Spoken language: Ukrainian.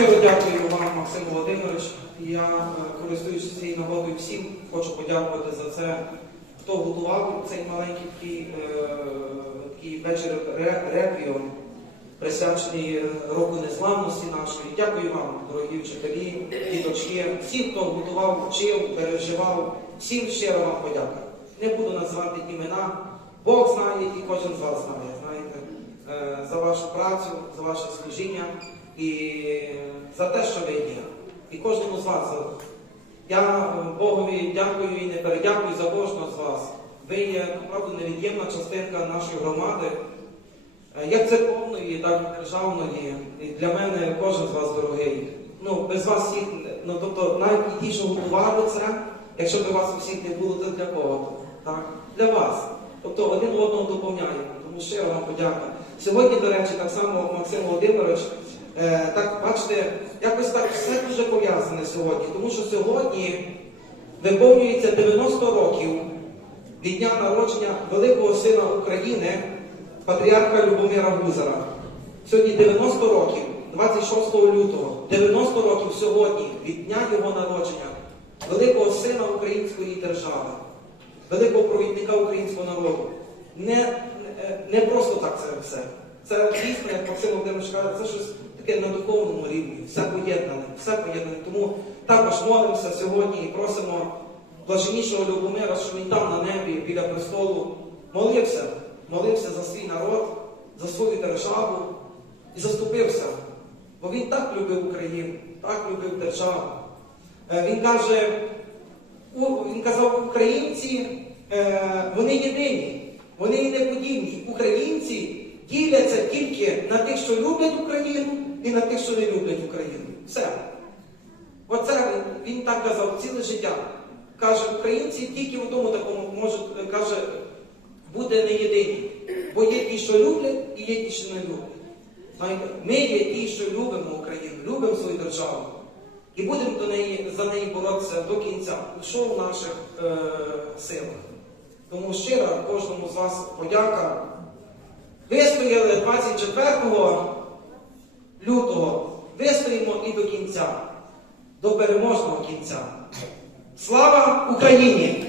Щиро дякую вам, Максим Володимирович. Я, е, користуючись цією нагодою всім, хочу подякувати за це, хто готував цей маленький такий, е, вечір ре- реквієм, присвячений е, року незламності нашої. Дякую вам, дорогі вчителі, діточки, всі, хто готував, вчив, переживав, всім щиро вам подяка. Не буду називати імена. Бог знає і кожен з вас знає, знаєте, за вашу працю, за ваше служіння і за те, що ви є. І кожному з вас. Я е, Богові дякую і не передякую за кожного з вас. Ви є направду невід'ємна частинка нашої громади, Е, як церковної, так і державної. І для мене кожен з вас дорогий. Ну, без вас всіх, ну тобто навіть ті, що це, якщо б вас усіх не було, то для кого? Так? Для вас. Тобто один одного доповняємо. Тому щиро вам подяка. Сьогодні, до речі, так само Максим Володимирович, так бачите, якось так все дуже пов'язане сьогодні, тому що сьогодні виповнюється 90 років від дня народження великого сина України, патріарха Любомира Гузара. Сьогодні 90 років, 26 лютого, 90 років сьогодні від дня його народження, великого сина української держави, великого провідника українського народу. Не, не, не просто так це все. Це дійсно, як Максим Володимирович каже, це щось таке на духовному рівні, все поєднане, все поєднане. Тому також молимося сьогодні і просимо блаженнішого Любомира, що він там на небі біля престолу молився, молився за свій народ, за свою державу і заступився. Бо він так любив Україну, так любив державу. Е, Він каже, він казав, українці е, вони єдині, вони неподібні. Українці діляться тільки на тих, що люблять Україну, і на тих, що не люблять Україну. Все. Оце він, так казав ціле життя. Каже, українці тільки в тому такому можуть, каже, бути не єдині. Бо є ті, що люблять, і є ті, що не люблять. Ми є ті, що любимо Україну, любимо свою державу. І будемо до неї, за неї боротися до кінця, що в наших е, силах. Тому щиро кожному з вас подяка. Вистояли 24 лютого, вистоїмо і до кінця, до переможного кінця. Слава Україні!